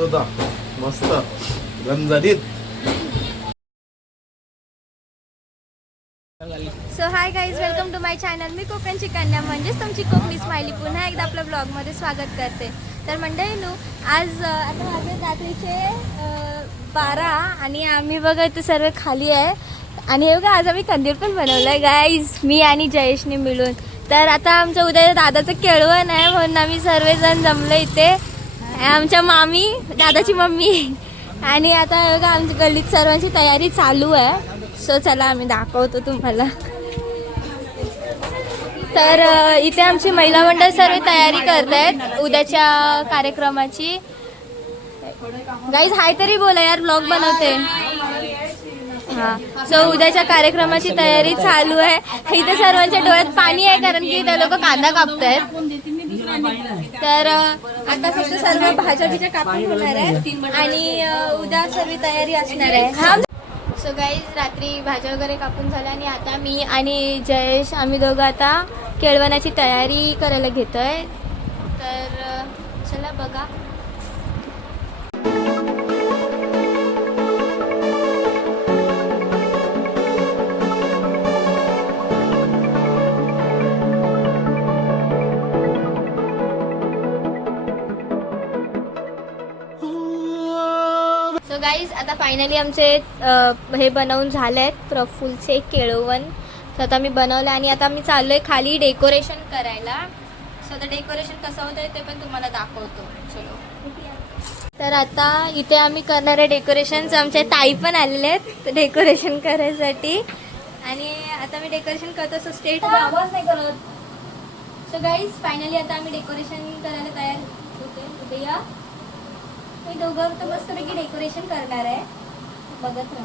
होता मस्त गंजरीत. So hi guys, welcome to my channel. मी कोकणची कन्या म्हणजेच तुमची कोकणी स्माइली पुन्हा एकदा आपल्या ब्लॉगमध्ये स्वागत करते. तर मंडळींनो, आज आता माझे रात्रीचे 12 आणि आम्ही बघा ते सर्व खाली आहे. आणि हे बघा आज आम्ही कंदील पण बनवलं आहे गाईज, मी आणि जयेशने मिळून. तर आता आमचं उद्या दादाचं केळवण आहे म्हणून आम्ही सर्वजण जमलो इथे. आमच्या मामी, दादाची मम्मी आणि आता बघा आमच्या गल्लीत सर्वांची तयारी चालू आहे. सो चला आम्ही दाखवतो तुम्हाला. तर इथे आमची महिला मंडळ सर्व तयारी करत आहेत उद्याच्या कार्यक्रमाची. गाईज हाय तरी बोला यार, ब्लॉग बनवते. हां, सो उद्याच्या कार्यक्रमाची तयारी चालू आहे. इथे सर्वांच्या डोळ्यात पाणी आहे कारण की ते लोक कांदा कापतायत. तर आता फक्त सर्व भाज्या बिज्या कापून होणार आहे आणि उद्या सर्व तयारी असणार आहे. हा, सो गाईज रात्री भाज्या वगैरे कापून झाल्या आणि आता मी आणि जयेश आम्ही दोघं आता केळवणाची तयारी करायला घेतोय. तर चला बघा. सो गाईज आता फायनली आमचे हे बनवून झाले आहेत प्रफुलचे केळवण. सो आता मी बनवलं आणि आता मी चाललोय खाली डेकोरेशन करायला. सो आता डेकोरेशन कसं होतंय ते पण तुम्हाला दाखवतो. चलो. तर आता इथे आम्ही करणार आहे डेकोरेशन. आमच्या ताई पण आलेले आहेत डेकोरेशन करायसाठी आणि आता मी डेकोरेशन करतो. सो स्टेट आवाज नाही करत. सो गाईज फायनली आता आम्ही डेकोरेशन करायला तयार होते. उद्या मी दोघं तर मस्तपैकी डेकोरेशन करणार आहे. बघत ना.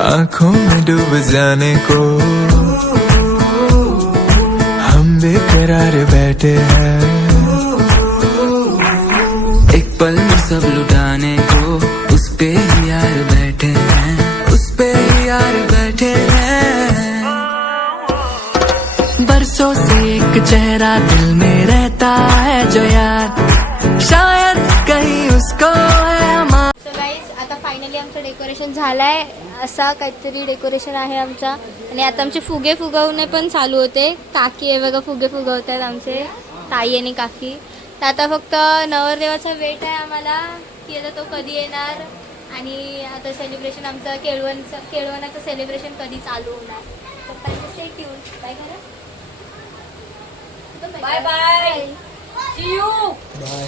आँखों में डूब जाने को हम बेकरार बैठे हैं. एक पल में सब लुटाने को उस पे ही यार बैठे हैं, उस पे ही यार बैठे हैं. बरसों से एक चेहरा दिल में रहता है जो यार शायद कहीं उसको है हमारा. सो गाईज आता फायनली आमचं डेकोरेशन झालंय. असा काहीतरी डेकोरेशन आहे आमचा. आणि आता आमचे फुगे फुगवणे पण चालू होते. काकी आहे बघा, फुगे फुगवत आहेत आमचे ताई आणि काकी. तर आता फक्त नवरदेवाचा वेट आहे आम्हाला की आता तो कधी येणार आणि आता सेलिब्रेशन आमचं केळवणाचं सेलिब्रेशन कधी चालू होणार. तर स्टे ट्यून. बाय करा. Bye bye, see you. Bye.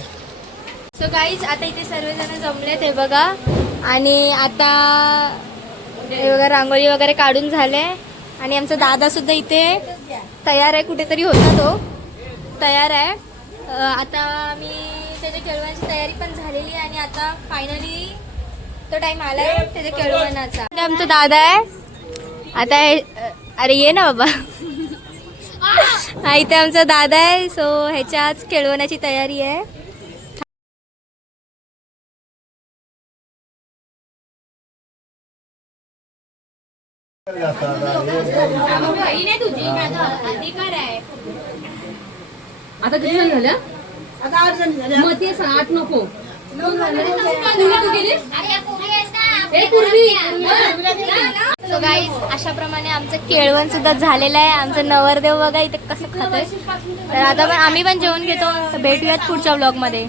So guys आता इथे सर्वजण जमलेत हे बघा. आणि आता हे बघा रांगोळी वगैरे काढून झाले आणि आमचा दादा सुद्धा इथे तयार आहे. कुठेतरी होता तो तयार आहे. आता मी त्याच्या केळवणाची तयारी पण झालेली आहे आणि आता फायनली तो टाइम आलाय त्याच्या केळवणाचा. आमचा दादा आहे आता. अरे ये ना बाबा. हा इथे आमचा दादा आहे. सो ह्याच्याच केळवणाची तयारी आहे. आता किती जण झाल्या? आता 8 जण झाल्या. मग ते 8 नको. सो गाईज अशा प्रमाणे आमचं केळवण सुद्धा झालेलं आहे. आमचं नवरदेव बघा इथे कसं खातोय. तर आता पण आम्ही पण जेवण घेतो. भेटूयात पुढच्या ब्लॉग मध्ये.